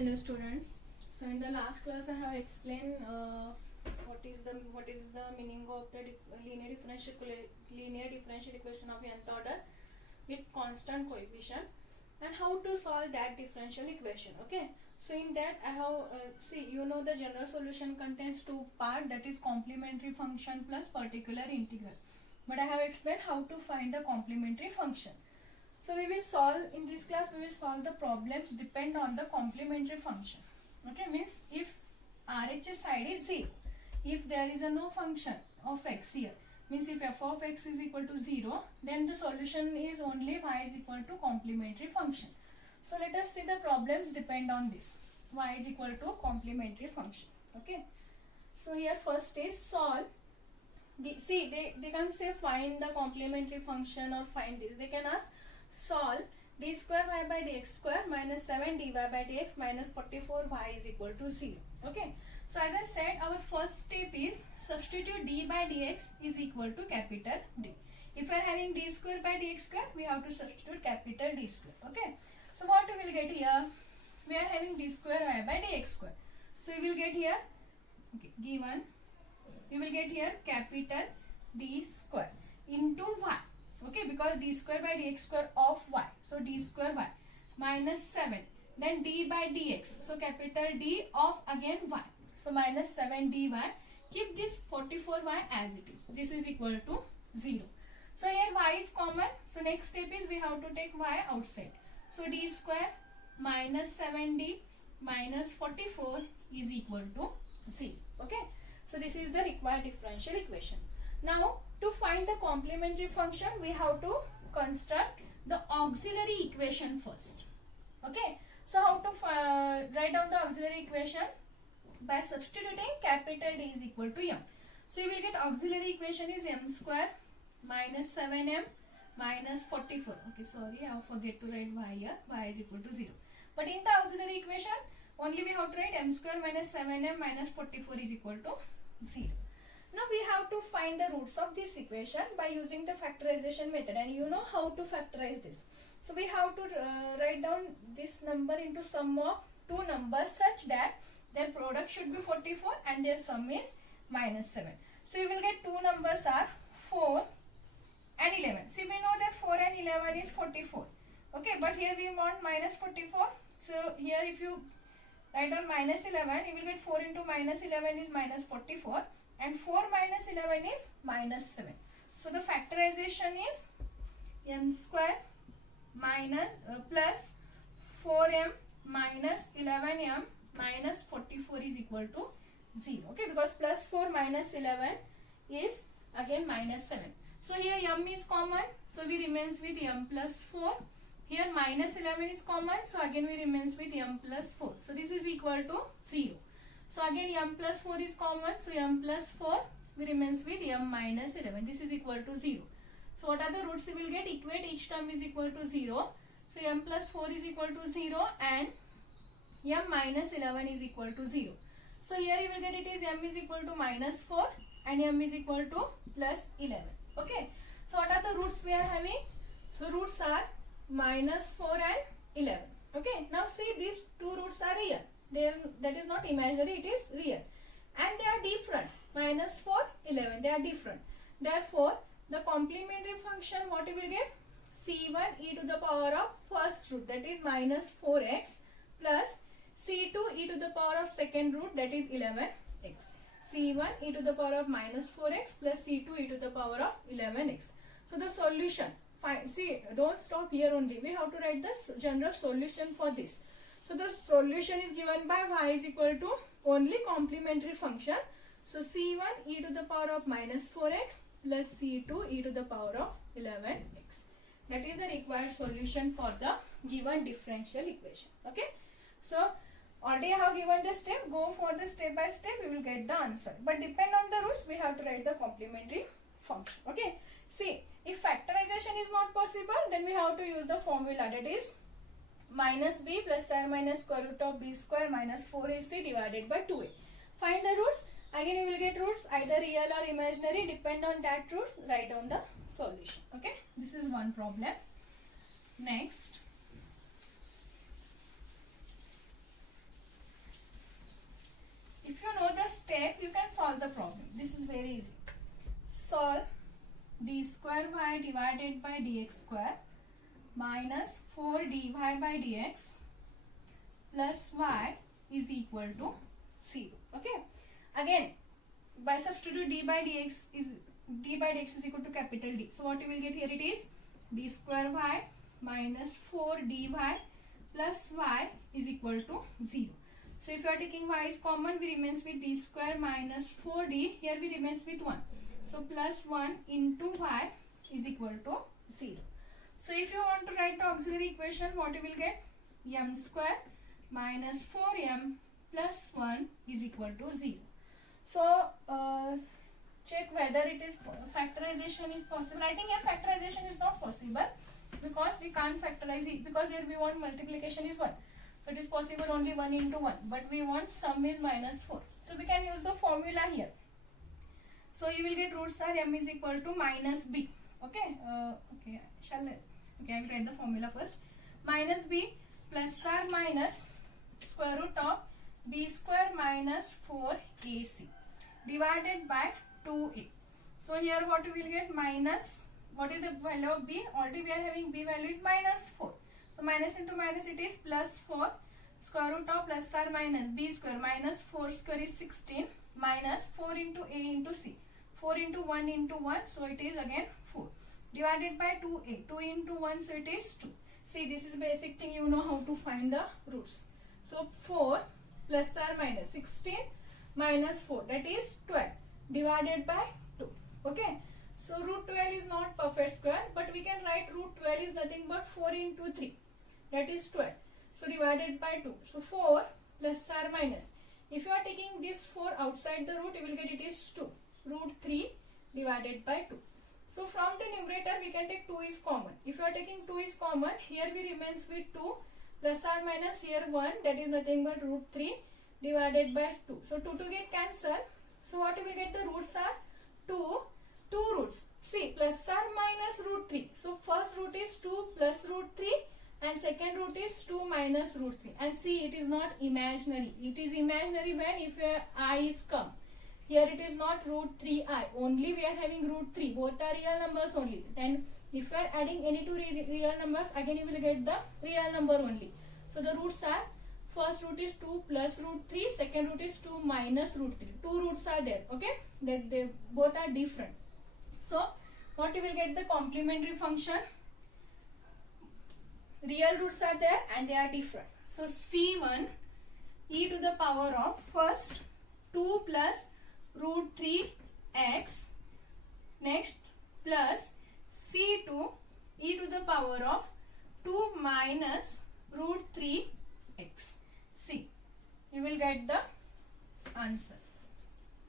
Hello students. So in the last class I have explained what is the meaning of the linear differential equation of nth order with constant coefficient and how to solve that differential equation. Okay. So in that I have the general solution contains two parts, that is complementary function plus particular integral. But I have explained how to find the complementary function. So we will solve in this class. We will solve the problems depend on the complementary function. Okay, means if RHS side is 0, if there is a no function of x here, means if f of x is equal to 0, then the solution is only y is equal to complementary function. So let us see the problems depend on this. Y is equal to complementary function. Okay. So here first is solve. They can say find the complementary function or find this. They can ask solve d square y by dx square minus 7 dy by dx minus 44 y is equal to 0. Okay. So as I said, our first step is substitute d by dx is equal to capital D. If we are having d square by dx square, we have to substitute capital D square. Okay. So what we will get here? We are having d square y by dx square. So we will get here, okay, given, we will get here capital D square into y. Okay, because d square by dx square of y. So d square y minus 7. Then d by dx. So capital D of again y. So minus 7 dy. Keep this 44y as it is. This is equal to 0. So here y is common. So next step is we have to take y outside. So d square minus 7d minus 44 is equal to 0. Okay. So this is the required differential equation. Now to find the complementary function, we have to construct the auxiliary equation first. Okay. So how to write down the auxiliary equation? By substituting capital D is equal to m. So you will get auxiliary equation is m square minus 7m minus 44. Okay, sorry, I forget to write y here. Y is equal to 0. But in the auxiliary equation, only we have to write m square minus 7m minus 44 is equal to 0. Now we have to find the roots of this equation by using the factorization method, and you know how to factorize this. So we have to write down this number into sum of two numbers such that their product should be 44 and their sum is minus 7. So you will get two numbers are 4 and 11. See, we know that 4 and 11 is 44. Okay, but here we want minus 44. So here if you write down minus 11, you will get 4 into minus 11 is minus 44. And 4 minus 11 is minus 7. So the factorization is m square minus plus 4m minus 11m minus 44 is equal to 0. Okay, because plus 4 minus 11 is again minus 7. So here m is common. So we remains with m plus 4. Here minus 11 is common. So again we remains with m plus 4. So this is equal to 0. So again m plus 4 is common. So m plus 4 we remains with m minus 11. This is equal to 0. So what are the roots we will get? Equate each term is equal to 0. So m plus 4 is equal to 0 and m minus 11 is equal to 0. So here you will get it is m is equal to minus 4 and m is equal to plus 11. Okay. So what are the roots we are having? So roots are minus 4 and 11. Okay. Now see, these two roots are real. That is not imaginary, it is real. And they are different. Minus 4, 11. They are different. Therefore, the complementary function, what you will get? C1 e to the power of first root, that is minus 4x, plus C2 e to the power of second root, that is 11x. C1 e to the power of minus 4x plus C2 e to the power of 11x. So the solution, fine. See, don't stop here only. We have to write the general solution for this. So the solution is given by y is equal to only complementary function. So C1 e to the power of minus 4x plus C2 e to the power of 11x. That is the required solution for the given differential equation. Okay. So already I have given the step. Go for the step by step. We will get the answer. But depend on the roots, we have to write the complementary function. Okay. See, if factorization is not possible, then we have to use the formula, that is minus b plus or minus square root of b square minus 4ac divided by 2a. Find the roots. Again you will get roots either real or imaginary. Depend on that roots, write down the solution. Okay. This is one problem. Next, solve the problem. This is very easy. Solve d square y divided by dx square minus 4 dy by dx plus y is equal to 0. Okay. Again, by substitute d by dx is equal to capital D. So what you will get here, it is d square y minus 4 dy plus y is equal to 0. So if you are taking y is common, we remains with d square minus 4d. Here we remains with 1. So plus 1 into y is equal to 0. So if you want to write the auxiliary equation, what you will get? M square minus 4m plus 1 is equal to 0. So check whether it is factorization is possible. I think here factorization is not possible because we can't factorize it, because here we want multiplication is 1. So it is possible only 1 into 1, but we want sum is minus 4. So we can use the formula here. So you will get roots are m is equal to minus b. Okay. I will write the formula first. Minus b plus or minus square root of b square minus 4ac divided by 2a. So here what we will get? Minus, what is the value of b? Already we are having b value is minus 4. So minus into minus, it is plus 4. Square root of plus or minus b square minus 4 square is 16 minus 4 into a into c. 4 into 1 into 1, so it is again 4. Divided by 2a. 2 into 1, so it is 2. See, this is basic thing, you know how to find the roots. So 4 plus or minus 16 minus 4, that is 12 divided by 2. Okay. So root 12 is not perfect square, but we can write root 12 is nothing but 4 into 3, that is 12. So divided by 2. So 4 plus or minus. If you are taking this 4 outside the root, you will get it is 2. Root 3 divided by 2. So from the numerator we can take 2 is common. If you are taking 2 is common, here we remains with 2 plus or minus here 1, that is nothing but root 3 divided by 2. So 2 to get cancelled. So what we will get? The roots are 2 roots. See, plus or minus root 3. So first root is 2 plus root 3 and second root is 2 minus root 3. And see, it is not imaginary. It is imaginary when if I is come. Here it is not root 3i. Only we are having root 3. Both are real numbers only. And if we are adding any two real numbers, again you will get the real number only. So the roots are, first root is 2 plus root 3. Second root is 2 minus root 3. Two roots are there. Okay. That they both are different. So what you will get? The complementary function. Real roots are there and they are different. So C1 e to the power of first 2 plus root 3x, next plus C2 e to the power of 2 minus root 3x. See, you will get the answer.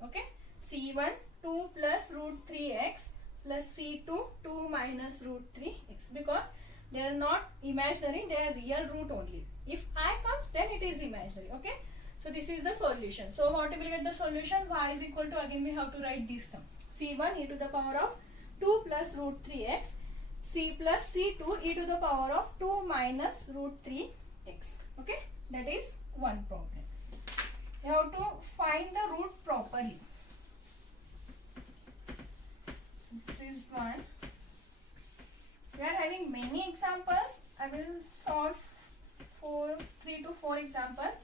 Okay. C1 2 plus root 3x plus C2 2 minus root 3x, because they are not imaginary, they are real root only. If I comes, then it is imaginary. Okay. So this is the solution. So what we will get the solution? Y is equal to, again we have to write this term. C1 e to the power of 2 plus root 3x. C plus C2 e to the power of 2 minus root 3x. Okay. That is one problem. You have to find the root properly. So this is one. We are having many examples. I will solve 3 to 4 examples.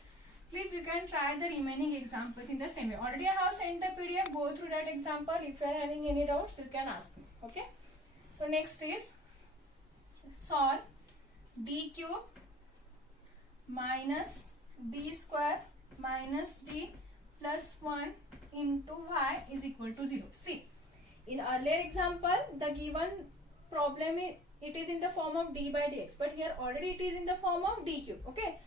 Please, you can try the remaining examples in the same way. Already I have sent the PDF. Go through that example. If you are having any doubts, you can ask me. Okay. So next is solve d cube minus d square minus d plus 1 into y is equal to 0. See, in earlier example, the given problem it is in the form of d by dx, but here already it is in the form of d cube. Okay.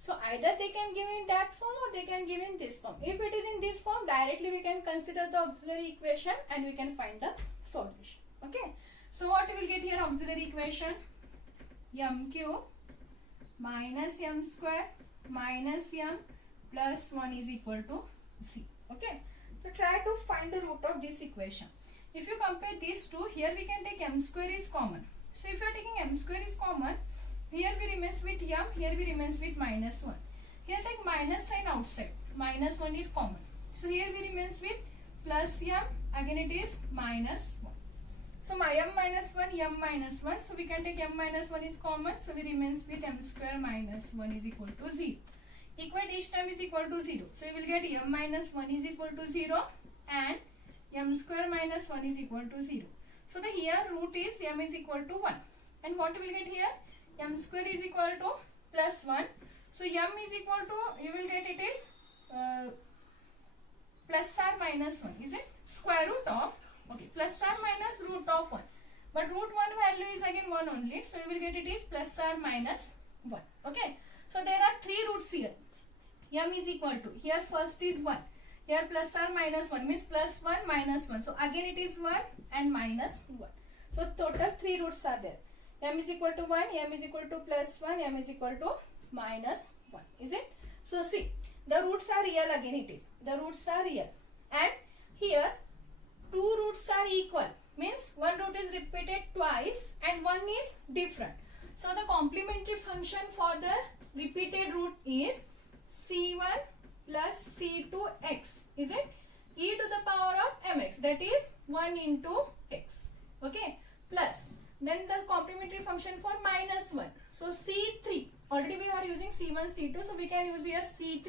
So either they can give in that form or they can give in this form. If it is in this form, directly we can consider the auxiliary equation and we can find the solution. Okay. So what we will get here? Auxiliary equation m cube minus m square minus m plus 1 is equal to c. Okay. So try to find the root of this equation. If you compare these two, here we can take m square is common. So if you are taking m square is common, here we remains with m, here we remains with minus 1. Here take minus sign outside. Minus 1 is common. So here we remains with plus m, again it is minus 1. So my m minus 1, m minus 1. So we can take m minus 1 is common. So we remains with m square minus 1 is equal to 0. Equate each term is equal to 0. So you will get m minus 1 is equal to 0 and m square minus 1 is equal to 0. So the here root is m is equal to 1. And what we will get here? M square is equal to plus 1. So m is equal to, you will get it is plus or minus 1. Is it? Square root of, okay, plus or minus root of 1. But root 1 value is again 1 only. So you will get it is plus or minus 1. Okay. So there are 3 roots here. M is equal to, here first is 1. Here plus or minus 1 means plus 1 minus 1. So again it is 1 and minus 1. So total 3 roots are there. M is equal to 1, m is equal to plus 1, m is equal to minus 1. Is it? So see, the roots are real again it is. The roots are real. And here 2 roots are equal. Means one root is repeated twice and one is different. So the complementary function for the repeated root is c1 plus c2x. Is it? E to the power of mx, that is 1 into x. Okay. Plus then the complementary function for minus 1. So c3. Already we are using c1, c2. So we can use here c3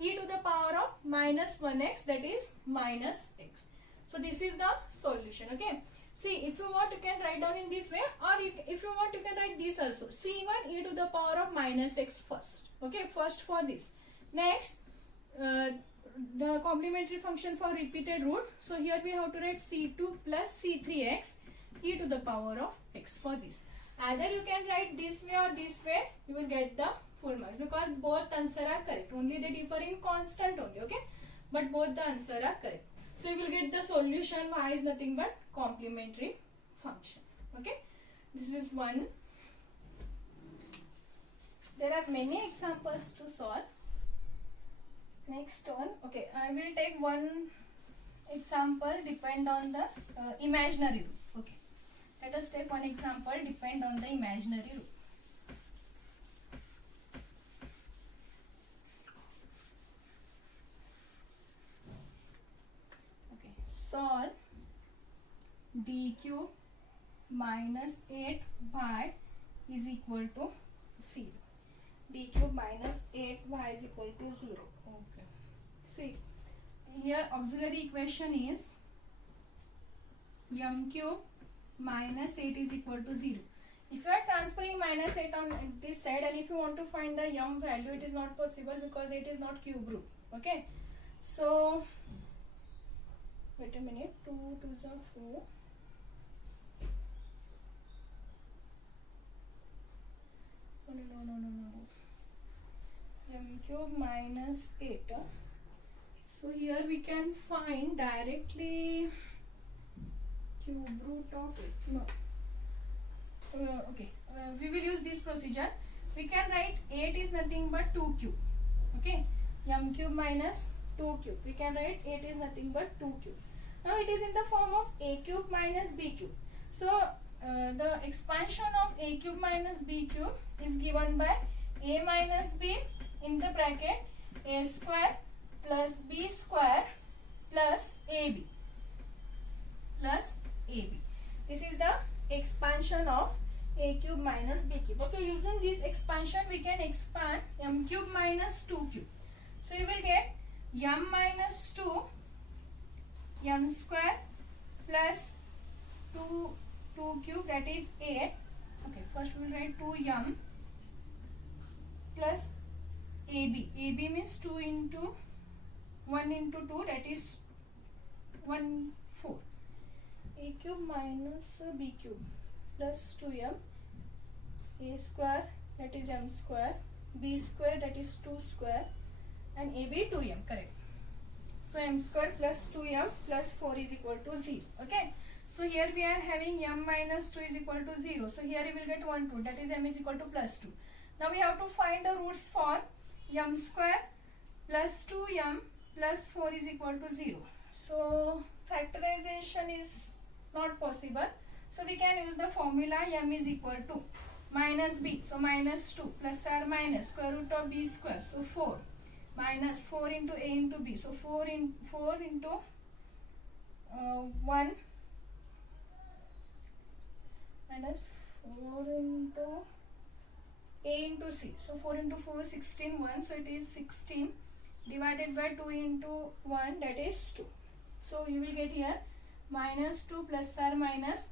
e to the power of minus 1x, that is minus x. So this is the solution. Okay. See, if you want you can write down in this way, or if you want you can write this also. c1 e to the power of minus x first. Okay. First for this. Next the complementary function for repeated root. So here we have to write c2 plus c3x e to the power of x for this. Either you can write this way or this way, you will get the full marks because both answer are correct. Only they differ in constant only, okay? But both the answer are correct. So you will get the solution. Y is nothing but complementary function. Okay? This is one. There are many examples to solve. Next one. Okay, I will take one example depend on the imaginary root. Okay. Let us take one example depend on the imaginary root. Okay. Solve d cube minus 8y is equal to 0. D cube minus 8y is equal to 0. Okay. See, here auxiliary equation is m cube minus 8 is equal to 0. If you are transferring minus 8 on this side and if you want to find the m value, it is not possible because it is not cube root. Okay. So, wait a minute. 2 2s are 4. No. M cube minus 8. So here we can find directly cube root of it. No. Okay. We will use this procedure. We can write 8 is nothing but 2 cube. Okay. M cube minus 2 cube. We can write 8 is nothing but 2 cube. Now it is in the form of a cube minus b cube. So the expansion of a cube minus b cube is given by a minus b in the bracket a square plus b square plus ab plus ab. This is the expansion of a cube minus b cube. Okay, using this expansion we can expand m cube minus 2 cube. So you will get m minus 2 m square plus 2 cube, that is 8. Okay, first we will write 2m plus ab. ab means 2 into 1 into 2, that is 1 4. A cube minus b cube plus 2m, a square, that is m square, b square, that is 2 square, and ab 2m, correct. So m square plus 2m plus 4 is equal to 0. Okay. So here we are having m minus 2 is equal to 0. So here we will get 1 2, that is m is equal to plus 2. Now we have to find the roots for m square plus 2m plus 4 is equal to 0. So factorization is not possible. So we can use the formula m is equal to minus b. So minus 2 plus or minus square root of b square. So 4 minus 4 into a into b. So 4 into 1 minus 4 into a into c. So 4 into 4 16 1, so it is 16 divided by 2 into 1, that is 2. So you will get here minus 2 plus or minus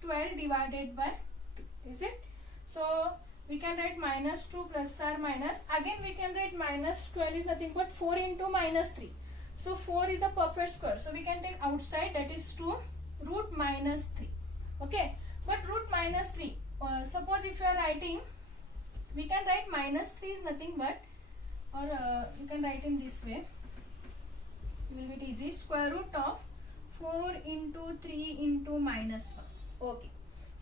12 divided by 2, is it? So we can write minus 2 plus or minus, again we can write minus 12 is nothing but 4 into minus 3. So 4 is the perfect square, so we can take outside, that is 2 root minus 3. Okay, but root minus 3, suppose if you are writing, we can write minus 3 is nothing but, or you can write in this way, it will get easy, square root of 4 into 3 into minus 1. Okay,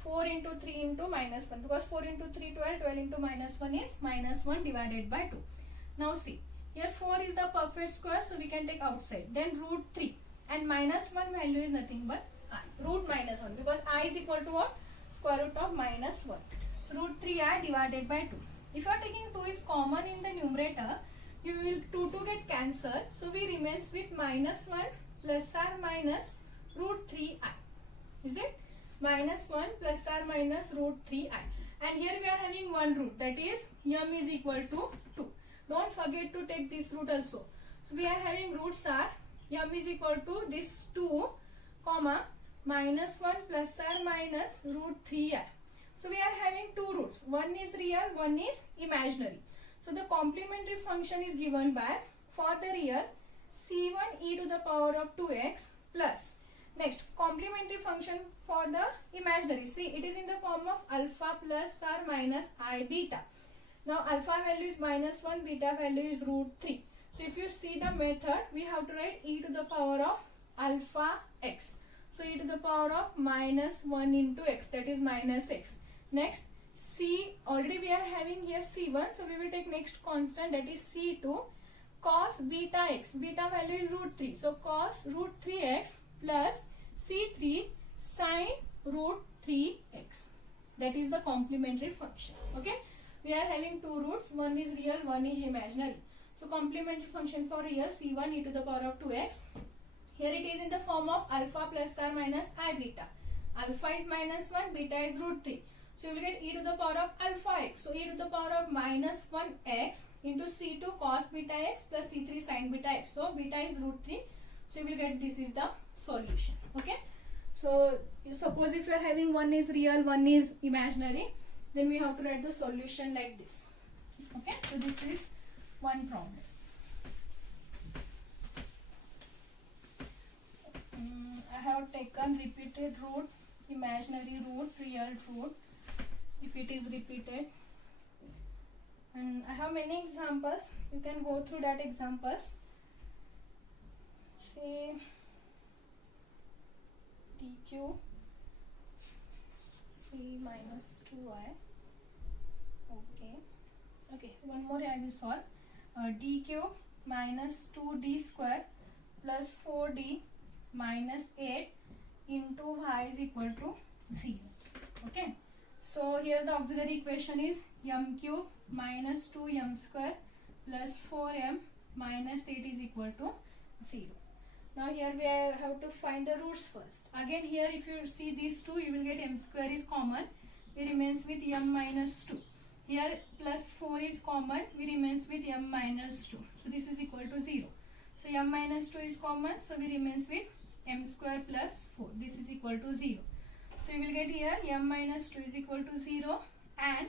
4 into 3 into minus 1, because 4 into 3 12, 12 into minus 1 is minus 1 divided by 2. Now see, here 4 is the perfect square, so we can take outside, then root 3, and minus 1 value is nothing but I, root minus 1, because I is equal to what? Square root of minus 1. So root 3I divided by 2. If you are taking 2 is common in the numerator, you will 2 get cancelled, so we remains with minus 1 plus or minus root 3I, is it? Minus 1 plus or minus root 3I, and here we are having one root, that is m is equal to 2. Don't forget to take this root also. So we are having roots are m is equal to this 2 comma minus 1 plus or minus root 3I. So we are having two roots, one is real, one is imaginary. So the complementary function is given by, for the real, c1 e to the power of 2x plus, next complementary function for the imaginary, see it is in the form of alpha plus or minus I beta. Now alpha value is minus 1, beta value is root 3. So if you see the method, we have to write e to the power of alpha x. So e to the power of minus 1 into x, that is minus x. Next c, already we are having here c1, so we will take next constant, that is c2 cos beta x, beta value is root 3, so cos root 3x plus c3 sin root 3x, that is the complementary function. Okay, we are having two roots, one is real, one is imaginary. So complementary function for real, c1 e to the power of 2x, here it is in the form of alpha plus or minus I beta. Alpha is minus 1, beta is root 3. So you will get e to the power of alpha x. So e to the power of minus 1x into c2 cos beta x plus c3 sin beta x. So beta is root 3. So you will get this is the solution. Okay. So suppose if you are having one is real, one is imaginary, then we have to write the solution like this. Okay. So this is one problem. I have taken repeated root, imaginary root, real root, if it is repeated, and I have many examples, you can go through that examples. Say dq c minus 2I. Okay, one more I will solve. Dq minus 2d square plus 4d minus 8 into y is equal to 0. Okay, so here the auxiliary equation is m cube minus 2m square plus 4m minus 8 is equal to 0. Now here we have to find the roots first. Again here if you see these two, you will get m square is common, we remains with m minus 2. Here plus 4 is common, we remains with m minus 2. So this is equal to 0. So m minus 2 is common, so we remains with m square plus 4. This is equal to 0. So you will get here m minus 2 is equal to 0 and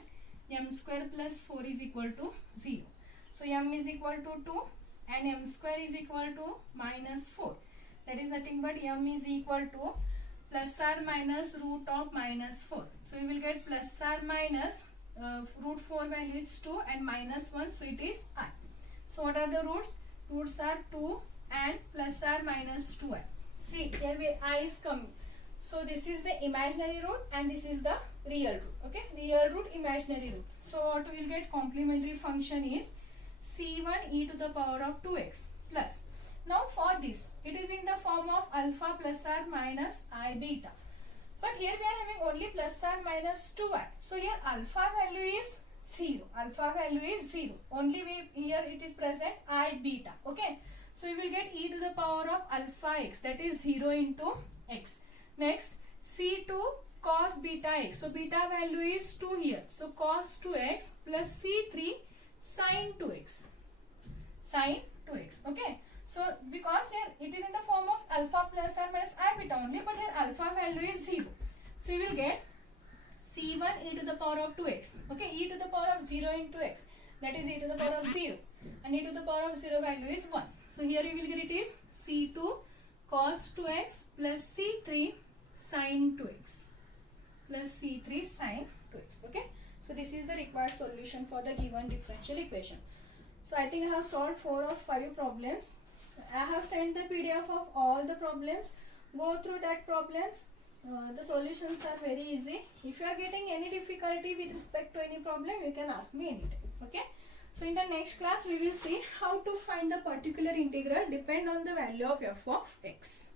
m square plus 4 is equal to 0. So m is equal to 2 and m square is equal to minus 4. That is nothing but m is equal to plus or minus root of minus 4. So you will get plus or minus root 4 value is 2 and minus 1, so it is I. So what are the roots? Roots are 2 and plus or minus 2I. See here I is coming. So this is the imaginary root and this is the real root. Okay, real root, imaginary root. So what we will get, complementary function is c1 e to the power of 2x plus. Now for this, it is in the form of alpha plus or minus I beta. But here we are having only plus or minus 2I. So here alpha value is 0. Alpha value is 0. Only here it is present I beta. Okay. So we will get e to the power of alpha x, that is 0 into x. Next, c2 cos beta x. So beta value is 2 here. So cos 2x plus c3 sin 2x. Sin 2x. Okay. So because here it is in the form of alpha plus or minus I beta only, but here alpha value is 0. So you will get c1 e to the power of 2x. Okay, e to the power of 0 into x, that is e to the power of 0, and e to the power of 0 value is 1. So here you will get it is c2 cos 2x plus c3 sin 2x plus c3 sin 2x. Okay, so this is the required solution for the given differential equation. So I think I have solved 4 of 5 problems. I have sent the PDF of all the problems. Go through that problems. The solutions are very easy. If you are getting any difficulty with respect to any problem, you can ask me anytime. Okay. So in the next class, we will see how to find the particular integral depend on the value of f of x.